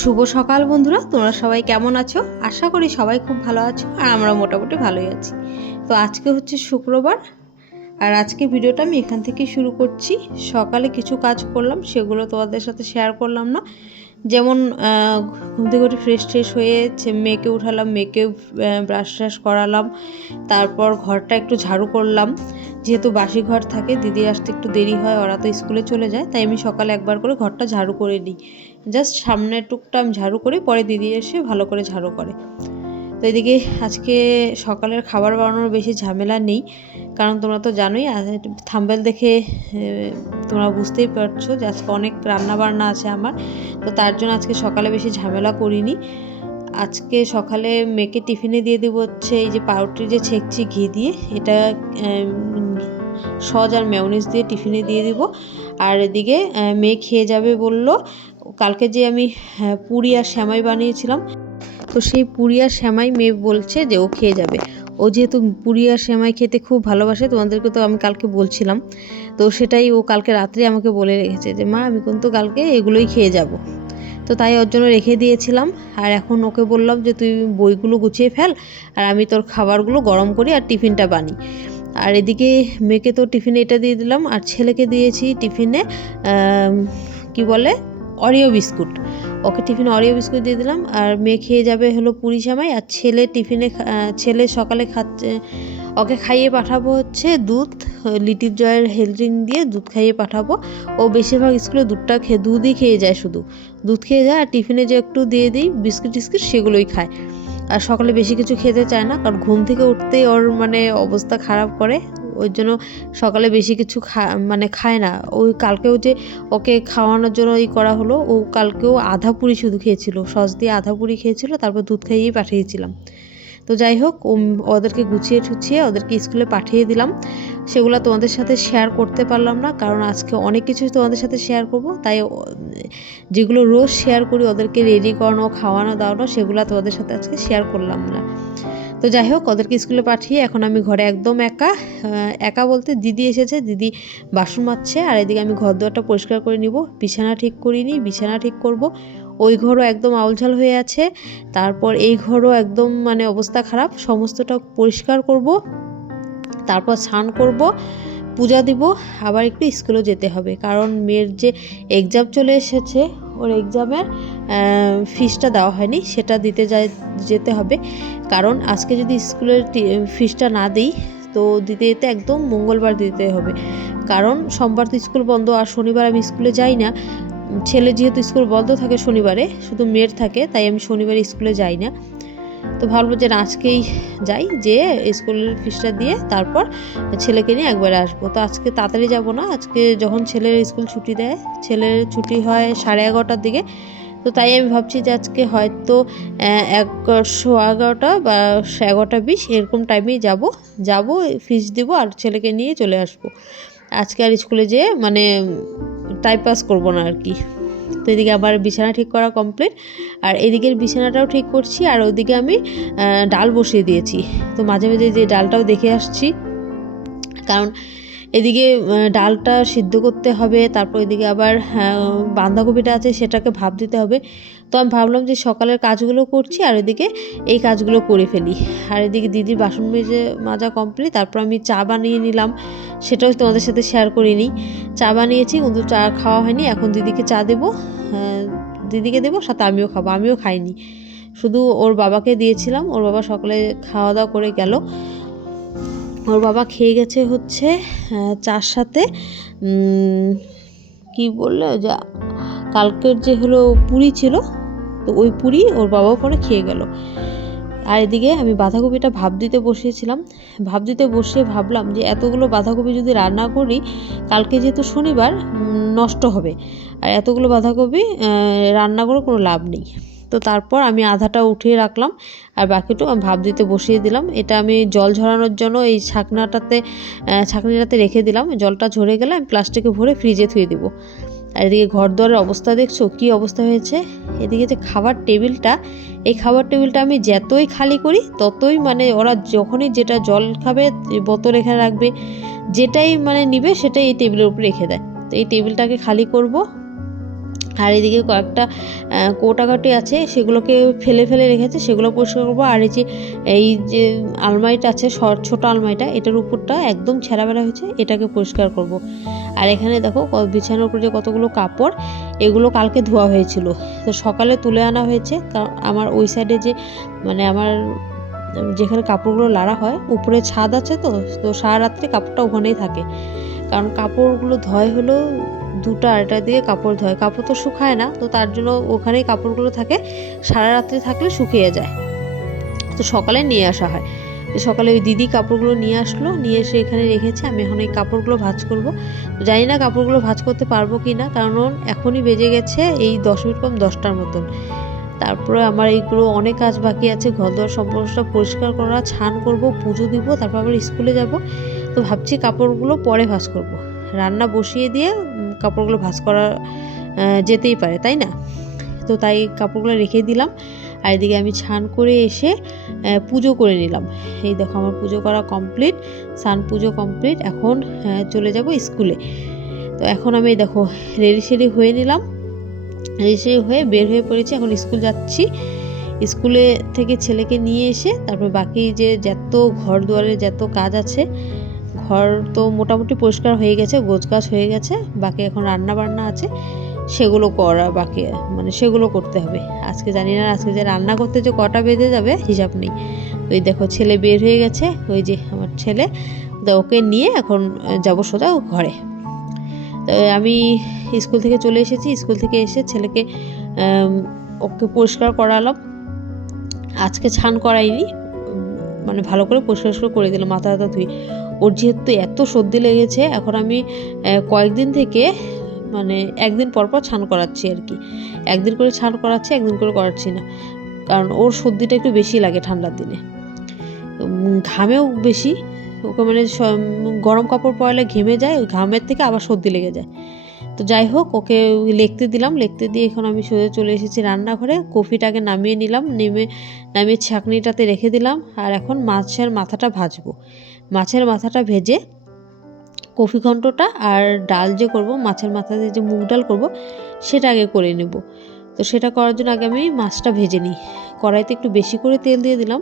শুভ সকাল বন্ধুরা, তোমরা সবাই কেমন আছো? আশা করি সবাই খুব ভালো আছো আর আমরা মোটামুটি ভালোই আছি। তো আজকে হচ্ছে শুক্রবার আর আজকে ভিডিওটা আমি এখান থেকে শুরু করছি। সকালে কিছু কাজ করলাম, সেগুলো তোমাদের সাথে শেয়ার করলাম না। যেমন ঘুম থেকে উঠে ফ্রেশ হয়ে মেয়েকে উঠালাম, মেয়েকে ব্রাশ ট্রাশ করালাম, তারপর ঘরটা একটু ঝাড়ু করলাম। যেহেতু বাসি ঘর থাকে, দিদি আসতে একটু দেরি হয়, ওরা তো স্কুলে চলে যায়, তাই আমি সকালে একবার করে ঘরটা ঝাড়ু করে নিই। জাস্ট সামনের টুকটা আমি ঝাড়ু করি, পরে দিদি এসে ভালো করে ঝাড়ু করে। তো এদিকে আজকে সকালের খাবার বানানোর বেশি ঝামেলা নেই, কারণ তোমরা তো জানোই, থাম্বনেল দেখে তোমরা বুঝতেই পারছো যে আজকে অনেক রান্না বান্না আছে আমার। তো তার জন্য আজকে সকালে বেশি ঝামেলা করিনি। আজকে সকালে মেয়েকে টিফিনে দিয়ে দেবো হচ্ছে এই যে পাউরুটি যে ছেঁকছি ঘি দিয়ে, এটা সস আর মেয়োনিজ দিয়ে টিফিনে দিয়ে দিব। আর এদিকে মেয়ে খেয়ে যাবে বললো। কালকে যে আমি পুরি আর সেমাই বানিয়েছিলাম, তো সেই পুরি আর সেমাই মেয়ে বলছে যে ও খেয়ে যাবে। ও যেহেতু পুরি আর সেমাই খেতে খুব ভালোবাসে, তোমাদেরকে তো আমি কালকে বলছিলাম, তো সেটাই ও কালকে রাত্রে আমাকে বলে রেখেছে যে মা আমি কিন্তু কালকে এগুলোই খেয়ে যাব। তো তাই ওর জন্য রেখে দিয়েছিলাম। আর এখন ওকে বললাম যে তুই বইগুলো গুছিয়ে ফেল আর আমি তোর খাবারগুলো গরম করি আর টিফিনটা বানি। আর এদিকে মেয়েকে তো টিফিনে এটা দিয়ে দিলাম, আর ছেলেকে দিয়েছি টিফিনে কি বলে অরিও বিস্কুট। ওকে টিফিনে অরিও বিস্কুট দিয়ে দিলাম। আর মেয়ে খেয়ে যাবে হলো পুরি সেমাই, আর ছেলে টিফিনে ছেলে সকালে খাচ্ছে, ওকে খাইয়ে পাঠাবো হচ্ছে দুধ, লিটিল জয়ের হেলথ ড্রিঙ্ক দিয়ে দুধ খাইয়ে পাঠাবো। ও বেশিরভাগ স্কুলে দুধই খেয়ে যায়, শুধু দুধ খেয়ে যায়। আর টিফিনে যে একটু দিয়ে দিই বিস্কিট সেগুলোই খায়। আর সকালে বেশি কিছু খেতে চায় না, কারণ ঘুম থেকে উঠতেই ওর মানে অবস্থা খারাপ করে, ওই জন্য সকালে বেশি কিছু খায় না। ওই কালকেও যে ওকে খাওয়ানোর জন্য করা হলো, ও কালকেও আধা পুরি শুধু খেয়েছিল, সস দিয়ে আধা পুরি খেয়েছিল, তারপর দুধ খাইয়েই পাঠিয়েছিলাম। তো যাই হোক, ওদেরকে গুছিয়ে ওদেরকে স্কুলে পাঠিয়ে দিলাম। সেগুলো তোমাদের সাথে শেয়ার করতে পারলাম না, কারণ আজকে অনেক কিছু তোমাদের সাথে শেয়ার করব, তাই যেগুলো রোজ শেয়ার করি ওদেরকে রেডি করানো, খাওয়ানো দাওয়ানো, সেগুলো তোমাদের সাথে আজকে শেয়ার করলাম না। তো যাই হোক, ওদেরকে স্কুলে পাঠিয়ে এখন আমি ঘরে একদম একা বলতে দিদি এসেছে, দিদি বাসন মাজছে। আর এদিকে আমি ঘর দুয়ারটা পরিষ্কার করে নিব, বিছানা ঠিক করিনি, বিছানা ঠিক করব। ওই ঘরও একদম আউলঝাল হয়ে আছে, তারপর এই ঘরও একদম মানে অবস্থা খারাপ, সমস্তটা পরিষ্কার করব, তারপর স্নান করব, পূজা দিব, আবার একটু স্কুলেও যেতে হবে, কারণ মেয়ের যে এক্সাম চলে এসেছে, ওর এক্সামের ফিসটা দেওয়া হয়নি, সেটা যেতে হবে। কারণ আজকে যদি স্কুলের ফিসটা না দিই, তো দিতে একদম মঙ্গলবার দিতে হবে, কারণ সোমবার তো স্কুল বন্ধ, আর শনিবার আমি স্কুলে যাই না। ছেলে যেহেতু স্কুল বন্ধ থাকে শনিবারে, শুধু মেয়ের থাকে, তাই আমি শনিবারে স্কুলে যাই না। তো ভাবলো যে আজকেই যাই, যে স্কুলের ফিসটা দিয়ে তারপর ছেলেকে নিয়ে একবারে আসবো। তো আজকে তাড়াতাড়ি যাব না, আজকে যখন ছেলের স্কুল ছুটি দেয়, ছেলের ছুটি হয় 11:30টার দিকে, তো তাই আমি ভাবছি যে আজকে হয়তো 11:15 বা 11:20 এরকম টাইমেই যাব, ফিস দিব আর ছেলেকে নিয়ে চলে আসবো। আজকে আর স্কুলে যেয়ে মানে টাইম পাস করবো না আর কি। তো এদিকে আবার বিছানা ঠিক করা কমপ্লিট, আর এদিকের বিছানাটাও ঠিক করছি, আর ওদিকে আমি ডাল বসিয়ে দিয়েছি। তো মাঝে মাঝে যে ডালটাও দেখে আসছি, কারণ এদিকে ডালটা সিদ্ধ করতে হবে, তারপর এদিকে আবার বাঁধাকপিটা আছে, সেটাকে ভাপ দিতে হবে। তো আমি ভাবলাম যে সকালের কাজগুলো করছি আর এদিকে এই কাজগুলো করে ফেলি। আর এদিকে দিদির বাসন মাজা কমপ্লিট, তারপর আমি চা বানিয়ে নিলাম, সেটাও তোমাদের সাথে শেয়ার করিনি। চা বানিয়েছি কিন্তু চা খাওয়া হয়নি, এখন দিদিকে চা দেবো, দিদিকে দেবো, সাথে আমিও খাবো, আমিও খাইনি, শুধু ওর বাবাকে দিয়েছিলাম। ওর বাবা সকালে খাওয়া দাওয়া করে গেল, ওর বাবা খেয়ে গেছে হচ্ছে চার সাথে কি বললো যে কালকের যে হলো পুরি ছিল, তো ওই পুরি ওর বাবাও পরে খেয়ে গেল। আর এদিকে আমি বাঁধাকপিটা ভাপ দিতে বসিয়েছিলাম, ভাপ দিতে বসে ভাবলাম যে এতগুলো বাঁধাকপি যদি রান্না করি, কালকে যেহেতু শনিবার নষ্ট হবে, আর এতগুলো বাঁধাকপি রান্না করে কোনো লাভ নেই। তো তারপর আমি আধাটা উঠিয়ে রাখলাম, আর বাকিটুকু আমি ভাপ দিতে বসিয়ে দিলাম। এটা আমি জল ঝরানোর জন্য এই ছাঁকনিটাতে রেখে দিলাম, জলটা ঝরে গেলে আমি প্লাস্টিকে ভরে ফ্রিজে থুয়ে দিব। আর এদিকে ঘর দোয়ারের অবস্থা দেখছো কী অবস্থা হয়েছে। এদিকে যে খাবার টেবিলটা, এই খাবার টেবিলটা আমি যতই খালি করি ততই মানে ওরা যখনই যেটা জল খাবে বোতল এখানে রাখবে, যেটাই মানে নিবে সেটাই এই টেবিলের উপর রেখে দেয়। তো এই টেবিলটাকে খালি করব, আর এদিকে কয়েকটা কোটাকাটি আছে, সেগুলোকে ফেলে ফেলে রেখেছে, সেগুলো পরিষ্কার করবো। আর এই যে আলমারিটা আছে, ছোটো আলমারিটা, এটার উপরটা একদম ছেঁড়া বেড়া হয়েছে, এটাকে পরিষ্কার করব। আর এখানে দেখো বিছানার উপর যে কতগুলো কাপড়, এগুলো কালকে ধোয়া হয়েছিল, তো সকালে তুলে আনা হয়েছে। কারণ আমার ওই সাইডে যে মানে আমার যেখানে কাপড়গুলো লাড়া হয়, উপরে ছাদ আছে, তো সারা রাত্রে কাপড়টা ওখানেই থাকে। কারণ কাপড়গুলো ধয় হলো 2টা 2:30 দিকে কাপড় ধয়, কাপড় তো শুকায় না, তো তার জন্য ওখানেই কাপড়গুলো থাকে, সারা রাত্রে থাকলে শুকিয়ে যায়, তো সকালে নিয়ে আসা হয়। তো সকালে ওই দিদি কাপড়গুলো নিয়ে আসলো, নিয়ে এসে এখানে রেখেছে। আমি এখন এই কাপড়গুলো ভাঁজ করব। জানি না কাপড়গুলো ভাঁজ করতে পারবো কি না, কারণ এখনই বেজে গেছে এই 10 মিনিট কম 10টার মতন। তারপরে আমার এইগুলো অনেক কাজ বাকি আছে, ঘর-দোর সম্পূর্ণটা পরিষ্কার করা, স্নান করব, পুজো দিব, তারপর আবার স্কুলে যাব। তো ভাবছি কাপড়গুলো পরে ভাঁজ করব, রান্না বসিয়ে দিয়ে কাপড়গুলো ভাঁজ করা যেতেই পারে, তাই না? তো তাই কাপড়গুলো রেখে দিলাম। আর এদিকে আমি স্নান করে এসে পুজো করে নিলাম। এই দেখো আমার পুজো করা কমপ্লিট, স্নান পুজো কমপ্লিট। এখন চলে যাব স্কুলে। তো এখন আমি দেখো রেডি হয়ে নিলাম, রেডি হয়ে বের হয়ে পড়েছি, এখন স্কুল যাচ্ছি। স্কুলে থেকে ছেলেকে নিয়ে এসে তারপর বাকি যে যত ঘর দুয়ারে যত কাজ আছে, ঘর তো মোটামুটি পরিষ্কার হয়ে গেছে, গোছগাছ হয়ে গেছে, বাকি এখন রান্না বান্না আছে, সেগুলো করা বাকি, মানে সেগুলো করতে হবে। আজকে জানি না আজকে যে রান্না করতে যে কটা বেজে যাবে হিসাব নেই। ওই দেখো ছেলে বের হয়ে গেছে, ওই যে আমার ছেলে, তো ওকে নিয়ে এখন যাব সোজা ঘরে। তো আমি স্কুল থেকে চলে এসেছি, স্কুল থেকে এসে ছেলেকে ওকে পরিষ্কার করালাম। আজকে স্নান করাইনি, মানে ভালো করে পরিষ্কার করে দিলাম, মাথা ধুই। ওর যেহেতু এত সর্দি লেগেছে, এখন আমি কয়েকদিন থেকে মানে একদিন পর পর স্নান করাচ্ছি আর কি। একদিন করে স্নান করাচ্ছি, একদিন করে করাচ্ছি না, কারণ ওর সর্দিটা একটু বেশি লাগে ঠান্ডার দিনে, ঘামেও বেশি। ওকে মানে গরম কাপড় পরলে ঘেমে যায়, ওই ঘামের থেকে আবার সর্দি লেগে যায়। তো যাই হোক, ওকে লিখতে দিলাম, লিখতে দিয়ে এখন আমি সোজা চলে এসেছি রান্নাঘরে। কফিটাকে নামিয়ে নিলাম, নামিয়ে ছাঁকনিটাতে রেখে দিলাম। আর এখন মাছের মাথাটা ভাজবো। মাছের মাথাটা ভেজে কফি ঘন্টটা আর ডাল যে করব, মাছের মাথা দিয়ে যে মুগ ডাল করব, সেটা আগে করে নেব। তো সেটা করার জন্য আগে আমি মাছটা ভেজে নিই। কড়াইতে একটু বেশি করে তেল দিয়ে দিলাম,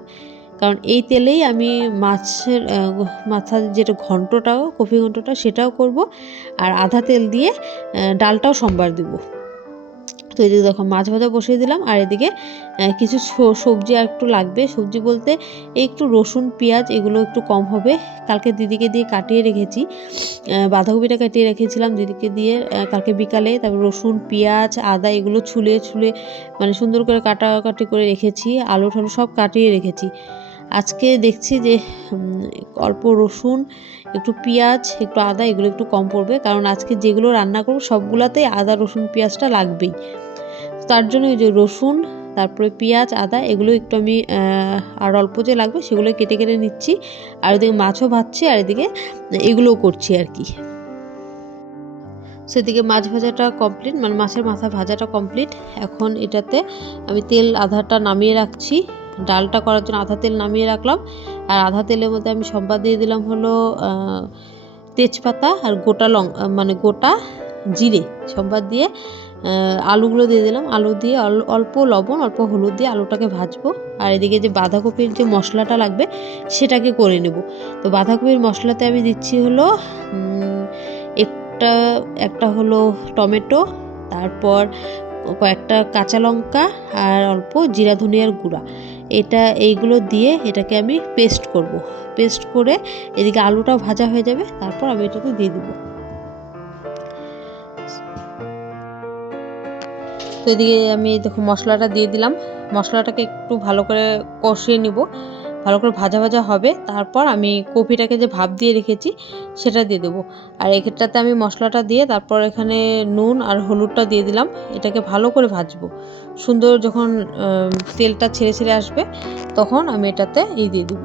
কারণ এই তেলেই আমি মাছের মাথার যেটা ঘন্টটাও, কফি ঘন্টটা, সেটাও করব। আর আধা তেল দিয়ে ডালটাও সম্বার দিব। তো এদিকে দেখো মাছ ভাজা বসিয়ে দিলাম। আর এদিকে কিছু সবজি আর একটু লাগবে, সবজি বলতে এই একটু রসুন পেঁয়াজ এগুলো একটু কম হবে। কালকে দিদিকে দিয়ে কাটিয়ে রেখেছি, বাঁধাকপিটা কাটিয়ে রেখেছিলাম দিদিকে দিয়ে কালকে বিকালে। তারপর রসুন পেঁয়াজ আদা এগুলো ছুলে মানে সুন্দর করে কাটাকাটি করে রেখেছি, আলু ঠালু সব কাটিয়ে রেখেছি। আজকে দেখছি যে অল্প রসুন, একটু পেঁয়াজ, একটু আদা এগুলো একটু কম পড়বে, কারণ আজকে যেগুলো রান্না করব সবগুলাতেই আদা রসুন পেঁয়াজটা লাগবেই। তার জন্য ওই যে রসুন, তারপরে পেঁয়াজ আদা এগুলো একটু আমি আর অল্প যে লাগবে সেগুলো কেটে কেটে নিচ্ছি। আর ওদিকে মাছও ভাজছি, আর এদিকে এগুলোও করছি আর কি। সেদিকে মাছ ভাজাটা কমপ্লিট, মানে মাছের মাথা ভাজাটা কমপ্লিট। এখন এটাতে আমি তেল আধাটা নামিয়ে রাখছি, ডালটা করার জন্য আধা তেল নামিয়ে রাখলাম। আর আধা তেলের মধ্যে আমি সম্বাদ দিয়ে দিলাম হলো তেজপাতা আর মানে গোটা জিরে সম্বাদ দিয়ে আলুগুলো দিয়ে দিলাম। আলু দিয়ে অল্প লবণ অল্প হলুদ দিয়ে আলুটাকে ভাজবো। আর এদিকে যে বাঁধাকপির যে মশলাটা লাগবে সেটাকে করে নেব। তো বাঁধাকপির মশলাতে আমি দিচ্ছি হলো একটা হলো টমেটো, তারপর কয়েকটা কাঁচা লঙ্কা আর অল্প জিরা ধনিয়ার গুঁড়া, এইগুলো দিয়ে এটাকে আমি পেস্ট করব। পেস্ট করে এদিকে আলুটাও ভাজা হয়ে যাবে, তারপর আমি এটাকে দিয়ে দেবো। তো এদিকে আমি দেখো মশলাটা দিয়ে দিলাম, মশলাটাকে একটু ভালো করে কষিয়ে নিব, ভালো করে ভাজা ভাজা হবে। তারপর আমি কপিটাকে যে ভাপ দিয়ে রেখেছি সেটা দিয়ে দেবো। আর এক্ষেত্রে আমি মশলাটা দিয়ে তারপর এখানে নুন আর হলুদটা দিয়ে দিলাম। এটাকে ভালো করে ভাজবো, সুন্দর যখন তেলটা ছেড়ে ছেড়ে আসবে তখন আমি এটাতে দিয়ে দিব,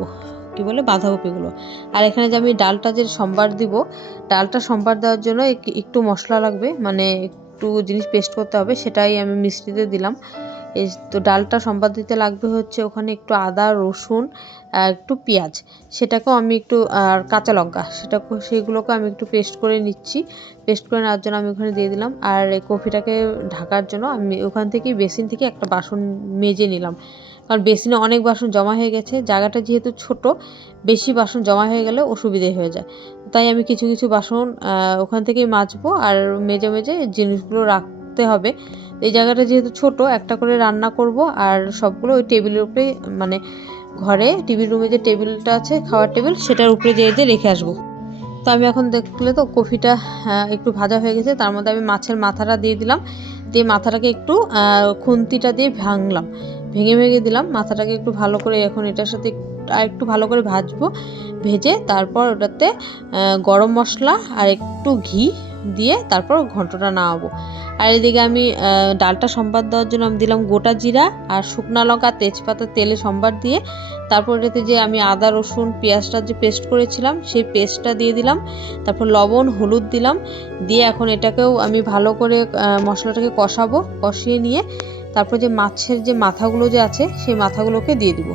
কি বলে, বাঁধাকপিগুলো। আর এখানে যে আমি ডালটা যে সম্বার দিব, ডালটা সম্বার দেওয়ার জন্য একটু মশলা লাগবে, মানে একটু জিনিস পেস্ট করতে হবে, সেটাই আমি মিষ্টিতে দিলাম। এই তো ডালটা সম্বাদ দিতে লাগবে হচ্ছে ওখানে একটু আদা, রসুন, একটু পেঁয়াজ, সেটাকেও আমি একটু আর কাঁচা লঙ্কা সেগুলোকে আমি একটু পেস্ট করে নিচ্ছি। পেস্ট করে নেওয়ার জন্য আমি ওখানে দিয়ে দিলাম। আর এই কফিটাকে ঢাকার জন্য আমি ওখান থেকেই বেসিন থেকে একটা বাসন মেজে নিলাম, কারণ বেসিনে অনেক বাসন জমা হয়ে গেছে। জায়গাটা যেহেতু ছোট, বেশি বাসন জমা হয়ে গেলে অসুবিধে হয়ে যায়, তাই আমি কিছু কিছু বাসন ওখান থেকেই মাজবো আর মেজে মেজে জিনিসগুলো রাখতে হবে। এই জায়গাটা যেহেতু ছোট, একটা করে রান্না করব আর সবগুলো ওই টেবিলের উপরে, মানে ঘরে টিভির রুমে যে টেবিলটা আছে খাওয়ার টেবিল, সেটার উপরে যেয়ে রেখে আসবো। তো আমি এখন দেখলে তো কফিটা একটু ভাজা হয়ে গেছে, তার মধ্যে আমি মাছের মাথাটা দিয়ে দিলাম, দিয়ে মাথাটাকে একটু খুন্তিটা দিয়ে ভাঙলাম, ভেঙে দিলাম মাথাটাকে একটু ভালো করে। এখন এটার সাথে একটু ভালো করে ভাজবো, ভেজে তারপর ওটাতে গরম মশলা আর একটু ঘি দিয়ে তারপর ঘন্টটা নামাবো। আর এদিকে আমি ডালটা সম্বাদ দেওয়ার জন্য আমি দিলাম গোটা জিরা আর শুকনো লঙ্কা, তেজপাতা তেলে সম্বাদ দিয়ে তারপর এটাতে যে আমি আদা, রসুন, পেঁয়াজটা যে পেস্ট করেছিলাম সেই পেস্টটা দিয়ে দিলাম, তারপর লবণ, হলুদ দিলাম, দিয়ে এখন এটাকেও আমি ভালো করে মশলাটাকে কষাবো। কষিয়ে নিয়ে তারপর যে মাছের যে মাথাগুলো যে আছে সেই মাথাগুলোকে দিয়ে দিব।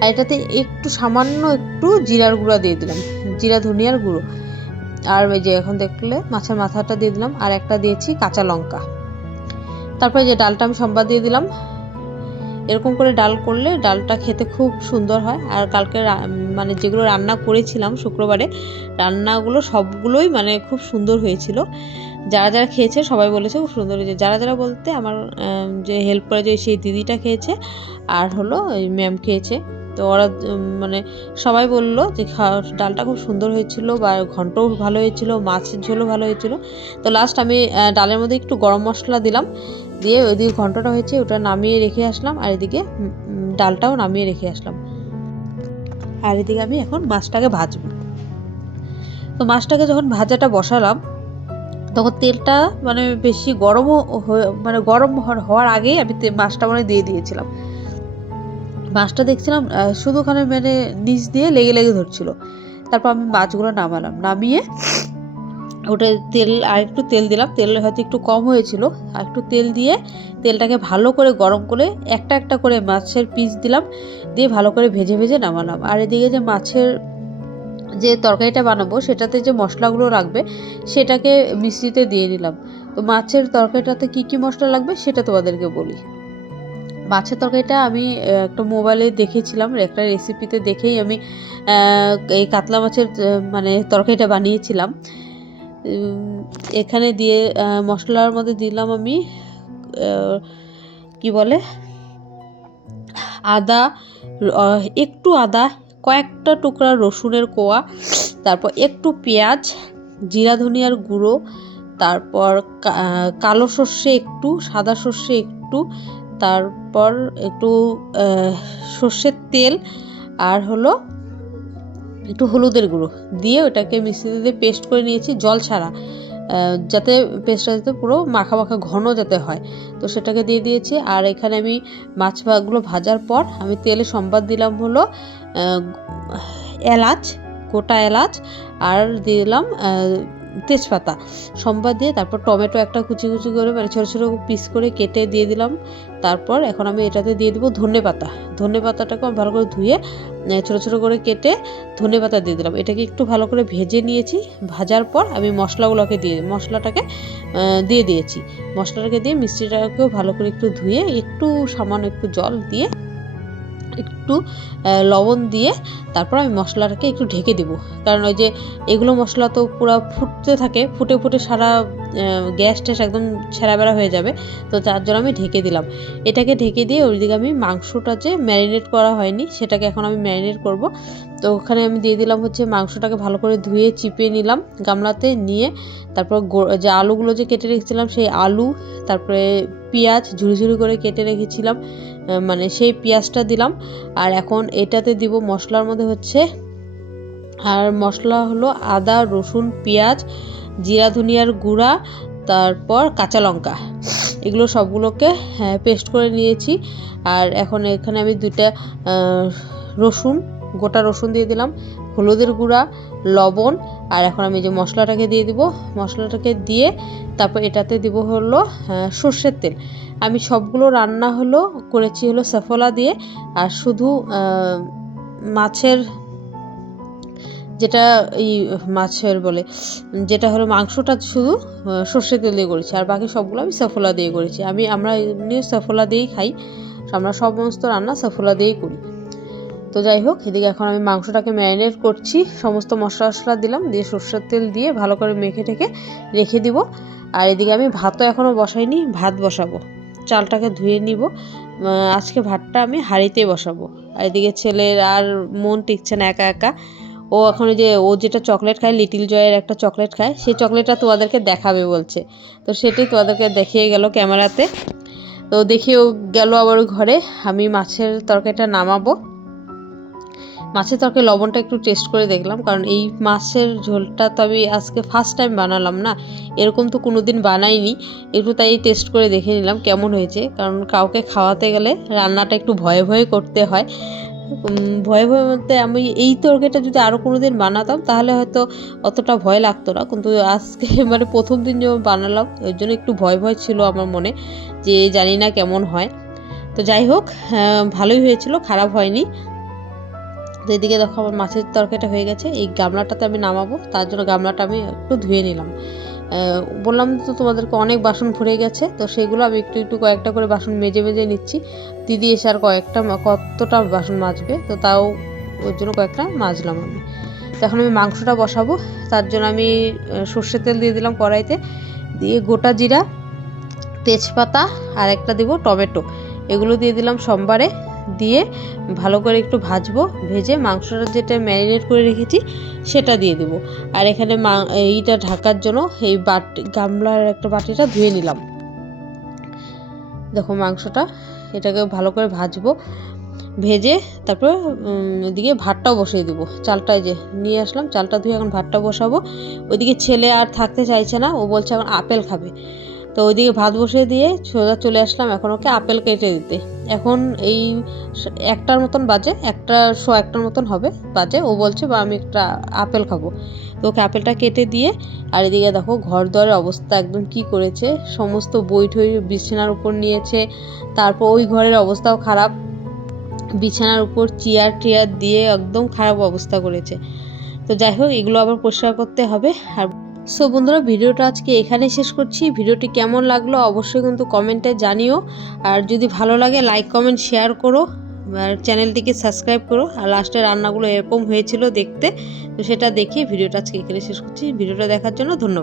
আর এটাতে একটু সামান্য একটু জিরার গুঁড়া দিয়ে দিলাম, জিরা ধনিয়ার গুঁড়ো। আর ওই যে এখন দেখলে মাছের মাথাটা দিয়ে দিলাম, আর একটা দিয়েছি কাঁচা লঙ্কা। তারপরে যে ডালটা আমি সম্বাদ দিয়ে দিলাম। এরকম করে ডাল করলে ডালটা খেতে খুব সুন্দর হয়। আর কালকে মানে যেগুলো রান্না করেছিলাম শুক্রবারে, রান্নাগুলো সবগুলোই মানে খুব সুন্দর হয়েছিল। যারা যারা খেয়েছে সবাই বলেছে খুব সুন্দর হয়েছে। যারা যারা বলতে আমার যে হেল্প করে যে সেই দিদিটা খেয়েছে, আর হলো ওই ম্যাম খেয়েছে। তো ওরা মানে সবাই বললো যে ডালটা খুব সুন্দর হয়েছিল, বা ঘন্টও ভালো হয়েছিল, মাছের ঝোলও ভালো হয়েছিল। তো লাস্ট আমি ডালের মধ্যে একটু গরম মশলা দিলাম, দিয়ে ওইদিকে ঘন্টটা হয়েছে ওটা নামিয়ে রেখে আসলাম, আর এদিকে ডালটাও নামিয়ে রেখে আসলাম। আর এদিকে আমি এখন মাছটাকে ভাজবো। তো মাছটাকে যখন ভাজাটা বসালাম তখন তেলটা মানে বেশি গরমও মানে গরম হওয়ার আগেই আমি মাছটা মানে দিয়ে দিয়েছিলাম। মাছটা দেখছিলাম শুধুখানে মানে নিচ দিয়ে লেগে ধরছিল। তারপর আমি মাছগুলো নামালাম, নামিয়ে ওটা আর একটু তেল দিলাম, তেল হয়তো একটু কম হয়েছিল, আর একটু তেল দিয়ে তেলটাকে ভালো করে গরম করে একটা একটা করে মাছের পিস দিলাম, দিয়ে ভালো করে ভেজে নামালাম। আর এদিকে যে মাছের যে তরকারিটা বানাবো সেটাতে যে মশলাগুলো লাগবে সেটাকে মিক্সিতে দিয়ে নিলাম। তো মাছের তরকারিটাতে কি মশলা লাগবে সেটা তোমাদেরকে বলি। মাছের তরকারিটা আমি একটা মোবাইলে দেখেছিলাম, একটা রেসিপিতে দেখেই আমি এই কাতলা মাছের মানে তরকারিটা বানিয়েছিলাম। এখানে দিয়ে মশলার মধ্যে দিলাম আমি কি বলে আদা, একটু আদা, কয়েকটা টুকরা রসুনের কোয়া, তারপর একটু পেঁয়াজ, জিরা ধনিয়ার গুঁড়ো, তারপর কালো সর্ষে একটু, সাদা সর্ষে একটু, তারপর একটু সর্ষের তেল, আর হলো একটু হলুদের গুঁড়ো দিয়ে ওটাকে মিক্সিতে দিয়ে পেস্ট করে নিয়েছি, জল ছাড়া, যাতে পেস্টটা যাতে পুরো মাখা মাখা ঘন যাতে হয়। তো সেটাকে দিয়ে দিয়েছি। আর এখানে আমি মাছগুলো ভাজার পর আমি তেলে সম্বাদ দিলাম হলো এলাচ, গোটা এলাচ, আর দিয়ে দিলাম তেজপাতা সম্বাদ দিয়ে, তারপর টমেটো একটা কুচি করে মানে ছোটো ছোটো পিস করে কেটে দিয়ে দিলাম। তারপর এখন আমি এটাতে দিয়ে দেবো ধনে পাতাটাকে আমি ভালো করে ধুয়ে ছোটো ছোটো করে কেটে ধনে পাতা দিয়ে দিলাম। এটাকে একটু ভালো করে ভেজে নিয়েছি। ভাজার পর আমি মশলাটাকে দিয়ে দিয়েছি। মশলাটাকে দিয়ে মিষ্টিটাকেও ভালো করে একটু ধুয়ে একটু সামান্য একটু জল দিয়ে একটু লবণ দিয়ে তারপর আমি মশলাটাকে একটু ঢেকে দেবো, কারণ ওই যে এগুলো মশলা তো পুরো ফুটতে থাকে, ফুটে সারা গ্যাস ট্যাস একদম ছেঁড়াবেড়া হয়ে যাবে। তো তার জন্য আমি ঢেকে দিলাম। এটাকে ঢেকে দিয়ে ওইদিকে আমি মাংসটা যে ম্যারিনেট করা হয়নি সেটাকে এখন আমি ম্যারিনেট করব। তো ওখানে আমি দিয়ে দিলাম হচ্ছে মাংসটাকে ভালো করে ধুয়ে চিপে নিলাম গামলাতে নিয়ে, তারপর যে আলুগুলো যে কেটে রেখেছিলাম সেই আলু, তারপরে পেঁয়াজ ঝুড়ি করে কেটে রেখেছিলাম মানে সেই পেঁয়াজটা দিলাম। আর এখন এটাতে দিব মশলার মধ্যে হচ্ছে, আর মশলা হলো আদা, রসুন, পেঁয়াজ, জিরা ধনিয়ার গুঁড়া, তারপর কাঁচা লঙ্কা, এগুলো সবগুলোকে পেস্ট করে নিয়েছি। আর এখন এখানে আমি 2টা গোটা রসুন দিয়ে দিলাম, হলুদের গুঁড়া, লবণ, আর এখন আমি যে মশলাটাকে দিয়ে দিব। মশলাটাকে দিয়ে তারপর এটাতে দিব হলো সর্ষের তেল। আমি সবগুলো রান্না করেছি সাফোলা দিয়ে, আর শুধু মাছের যেটা মাছের বলে যেটা মাংসটা শুধু সর্ষের তেল দিয়ে করেছি, আর বাকি সবগুলো আমি সাফোলা দিয়ে করেছি। আমরা এমনি সাফোলা দিয়েই খাই, আমরা সমস্ত রান্না সাফোলা দিয়েই করি। তো যাই হোক, এদিকে এখন আমি মাংসটাকে ম্যারিনেট করছি, সমস্ত মশলা দিলাম, দিয়ে সর্ষের তেল দিয়ে ভালো করে মেখে টেকে রেখে দিব। আর এদিকে আমি ভাতও এখনও বসাইনি, ভাত বসাবো। চালটাকে ধুয়ে নিব, আজকে ভাতটা আমি হাঁড়িতেই বসাবো। আর এদিকে ছেলের আর মন টিকছে না একা একা, ও এখন ও যেটা চকলেট খায়, লিটিল জয়ের একটা চকলেট খায়, সেই চকলেটটা তোমাদেরকে দেখাবে বলছে। তো সেটাই তোমাদেরকে দেখিয়ে গেল ক্যামেরাতে। তো দেখিয়েও গেল আবার ঘরে। আমি মাছের তরকারিটা নামাবো। মাছের তরকারি লবণটা একটু টেস্ট করে দেখলাম, কারণ এই মাছের ঝোলটা তো আমি আজকে ফার্স্ট টাইম বানালাম না, এরকম তো কোনো দিন বানাইনি। একটু তাই টেস্ট করে দেখে নিলাম কেমন হয়েছে, কারণ কাউকে খাওয়াতে গেলে রান্নাটা একটু ভয়ে ভয়ে করতে হয়। ভয়ে ভয়ে বলতে, আমি এই তরকারিটা যদি আরও কোনো দিন বানাতাম তাহলে হয়তো অতটা ভয় লাগতো না, কিন্তু আজকে প্রথম দিন যখন বানালাম ওই জন্য একটু ভয় ভয় ছিল আমার মনে, যে জানি না কেমন হয়। তো যাই হোক, ভালোই হয়েছিল, খারাপ হয়নি। তো এদিকে দেখো আমার মাছের তরকারিটা হয়ে গেছে। এই গামলাটাতে আমি নামাবো, তার জন্য গামলাটা আমি একটু ধুয়ে নিলাম। বললাম তো তোমাদেরকে অনেক বাসন ভরে গেছে, তো সেগুলো আমি একটু কয়েকটা করে বাসন মেজে নিচ্ছি। দিদি এসে আর কতটা বাসন মাজবে, তো তাও ওর জন্য কয়েকটা মাজলাম আমি। তো এখন আমি মাংসটা বসাবো, তার জন্য আমি সর্ষের তেল দিয়ে দিলাম কড়াইতে, দিয়ে গোটা জিরা, তেজপাতা আর একটা দিব টমেটো, এগুলো দিয়ে দিলাম সোমবারে, দিয়ে ভালো করে একটু ভাজবো। ভেজে মাংসটা যেটা ম্যারিনেট করে রেখেছি সেটা দিয়ে দেবো। আর এখানে এইটা ঢাকার জন্য এই গামলার একটা বাটিটা ধুয়ে নিলাম। দেখো মাংসটা, এটাকে ভালো করে ভাজবো। ভেজে তারপর ওইদিকে ভাতটাও বসিয়ে দেবো। চালটা যে নিয়ে আসলাম, চালটা ধুয়ে এখন ভাতটা বসাবো। ওইদিকে ছেলে আর থাকতে চাইছে না, ও বলছে এখন আপেল খাবে। তো ওইদিকে ভাত বসিয়ে দিয়ে সোজা চলে আসলাম এখন ওকে আপেল কেটে দিতে। এখন এই 1টার মতন বাজে, 1টার মতন হবে বাজে, ও বলছে বা আমি একটা আপেল খাবো। তো ওকে আপেলটা কেটে দিয়ে, আর এদিকে দেখো ঘর দুয়ারের অবস্থা একদম কি করেছে, সমস্ত বই ঠই বিছানার উপর নিয়েছে। তারপর ওই ঘরের অবস্থাও খারাপ, বিছানার উপর চেয়ার টিয়ার দিয়ে একদম খারাপ অবস্থা করেছে। তো যাই হোক, এগুলো আবার পরিষ্কার করতে হবে। আর সো বন্ধুরা, ভিডিওটা আজকে এখানেই শেষ করছি। ভিডিওটি কেমন লাগলো অবশ্যই কিন্তু কমেন্টে জানিও, আর যদি ভালো লাগে লাইক কমেন্ট শেয়ার করো, আর চ্যানেলটিকে সাবস্ক্রাইব করো। আর লাস্টে রান্নাগুলো এরকম হয়েছিল দেখতে, তো সেটা দেখে ভিডিওটা আজকে এখানে শেষ করছি। ভিডিওটা দেখার জন্য ধন্যবাদ।